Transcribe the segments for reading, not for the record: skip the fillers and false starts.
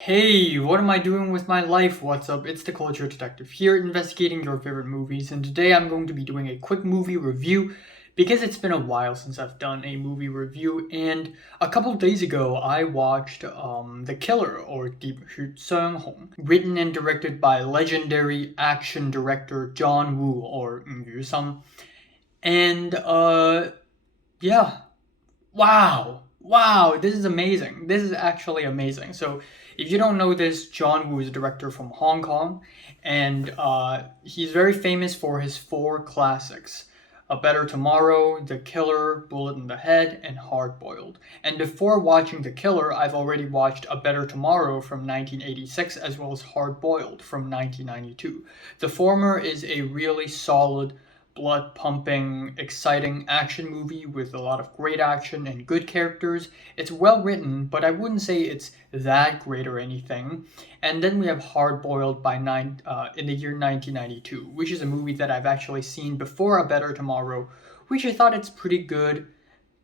Hey, what am I doing with my life? What's up? It's the Culture Detective here, investigating your favorite movies, and today I'm going to be doing a quick movie review because it's been a while since I've done a movie review, and a couple of days ago I watched The Killer, or 喋血双雄, written and directed by legendary action director John Woo, or Yu Sung, and yeah, wow, this is amazing. This is actually amazing. So, if you don't know this, John Woo is a director from Hong Kong, and he's very famous for his four classics: A Better Tomorrow, The Killer, Bullet in the Head, and Hard Boiled. And before watching The Killer, I've already watched A Better Tomorrow from 1986 as well as Hard Boiled from 1992. The former is a really solid blood pumping, exciting action movie with a lot of great action and good characters. It's well written, but I wouldn't say it's that great or anything. And then we have Hard Boiled in the year 1992, which is a movie that I've actually seen before A Better Tomorrow, which I thought it's pretty good,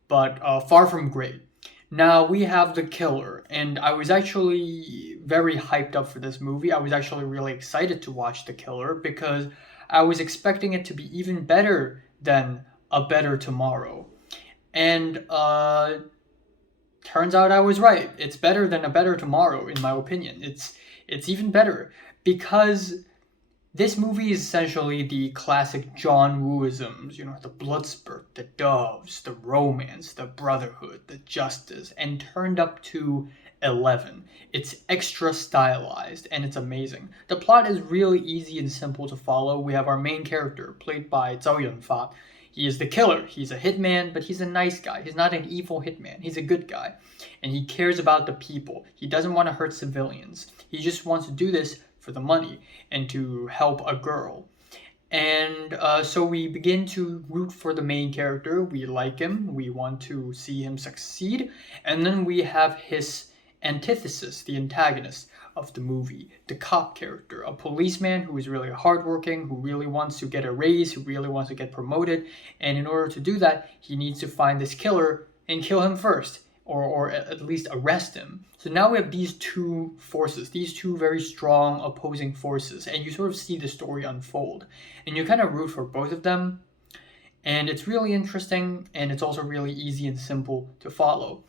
but far from great. Now we have The Killer, and I was actually very hyped up for this movie. I was actually really excited to watch The Killer because I was expecting it to be even better than A Better Tomorrow. And turns out I was right. It's better than A Better Tomorrow, in my opinion. It's even better because this movie is essentially the classic John Wooisms, the blood spurt, the doves, the romance, the brotherhood, the justice, and turned up to 11. It's extra stylized and it's amazing. The plot is really easy and simple to follow. We have our main character, played by Zhao Yunfa. He is the killer. He's a hitman, but he's a nice guy. He's not an evil hitman. He's a good guy. And he cares about the people. He doesn't want to hurt civilians. He just wants to do this for the money and to help a girl. And so we begin to root for the main character. We like him. We want to see him succeed. And then we have his antithesis, the antagonist of the movie, the cop character, a policeman who is really hardworking, who really wants to get a raise, who really wants to get promoted. And in order to do that, he needs to find this killer and kill him first, or at least arrest him. So now we have these two forces, these two very strong opposing forces, and you sort of see the story unfold. And you kind of root for both of them. And it's really interesting, and it's also really easy and simple to follow.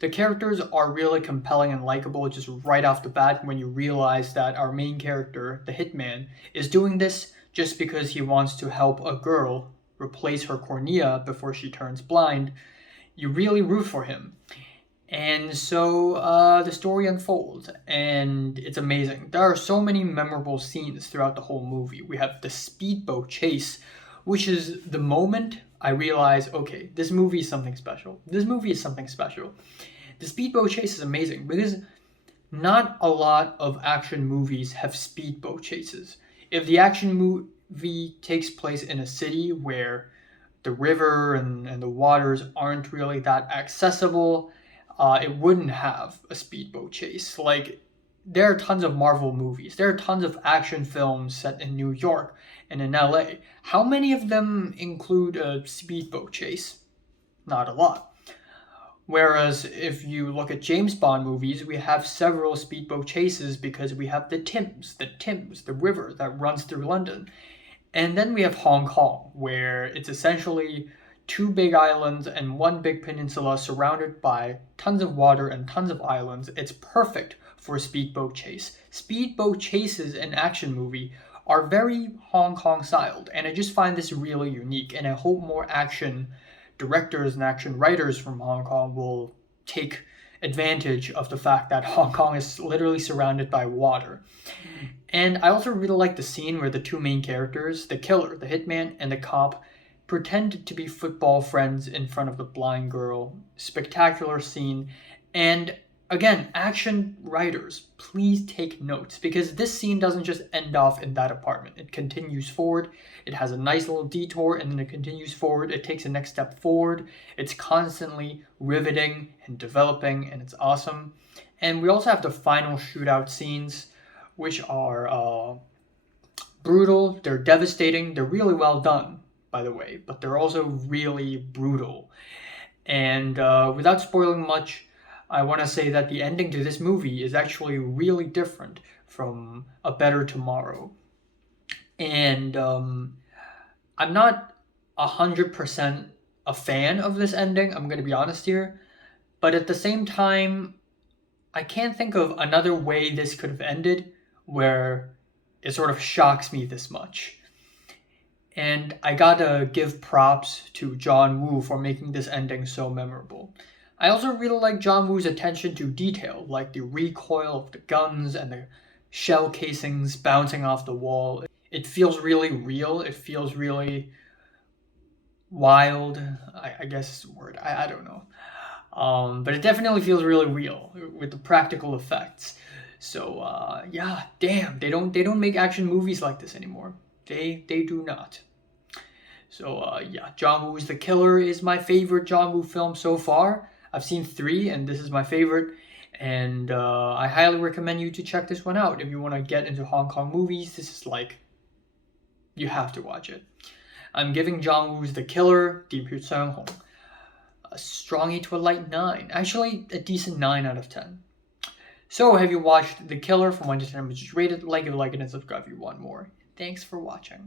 The characters are really compelling and likable just right off the bat when you realize that our main character, the hitman, is doing this just because he wants to help a girl replace her cornea before she turns blind. You really root for him. And so the story unfolds, and it's amazing. There are so many memorable scenes throughout the whole movie. We have the speedboat chase, which is the moment I realize, okay, this movie is something special. This movie is something special. The speedboat chase is amazing because not a lot of action movies have speedboat chases. If the action movie takes place in a city where the river and the waters aren't really that accessible, it wouldn't have a speedboat chase. Like, there are tons of Marvel movies. There are tons of action films set in New York and in LA. How many of them include a speedboat chase? Not a lot. Whereas if you look at James Bond movies, we have several speedboat chases because we have the Thames, the river that runs through London. And then we have Hong Kong, where it's essentially two big islands and one big peninsula surrounded by tons of water and tons of islands. It's perfect for a speedboat chase. Speedboat chases in action movie are very Hong Kong styled, and I just find this really unique, and I hope more action directors and action writers from Hong Kong will take advantage of the fact that Hong Kong is literally surrounded by water. And I also really like the scene where the two main characters, the killer, the hitman, and the cop, pretend to be football friends in front of the blind girl. Spectacular scene. And again, action writers, please take notes because this scene doesn't just end off in that apartment. It continues forward. It has a nice little detour and then it continues forward. It takes a next step forward. It's constantly riveting and developing, and it's awesome. And we also have the final shootout scenes, which are brutal. They're devastating. They're really well done, by the way, but they're also really brutal. And without spoiling much, I want to say that the ending to this movie is actually really different from A Better Tomorrow. And I'm not 100% a fan of this ending, I'm going to be honest here. But at the same time, I can't think of another way this could have ended where it sort of shocks me this much. And I gotta give props to John Woo for making this ending so memorable. I also really like John Woo's attention to detail, like the recoil of the guns and the shell casings bouncing off the wall. It feels really real. It feels really wild. I guess is the word. I don't know. But it definitely feels really real with the practical effects. So yeah, damn, they don't make action movies like this anymore. They do not. So yeah, John Woo's The Killer is my favorite John Woo film so far. I've seen 3, and this is my favorite. And I highly recommend you to check this one out if you want to get into Hong Kong movies. This is like, you have to watch it. I'm giving John Woo's The Killer, 喋血雙雄, a strong 8 to a light 9. Actually, a decent 9 out of 10. So, have you watched The Killer from 1 to 10, which is rated? Like it, and subscribe if you want more. Thanks for watching.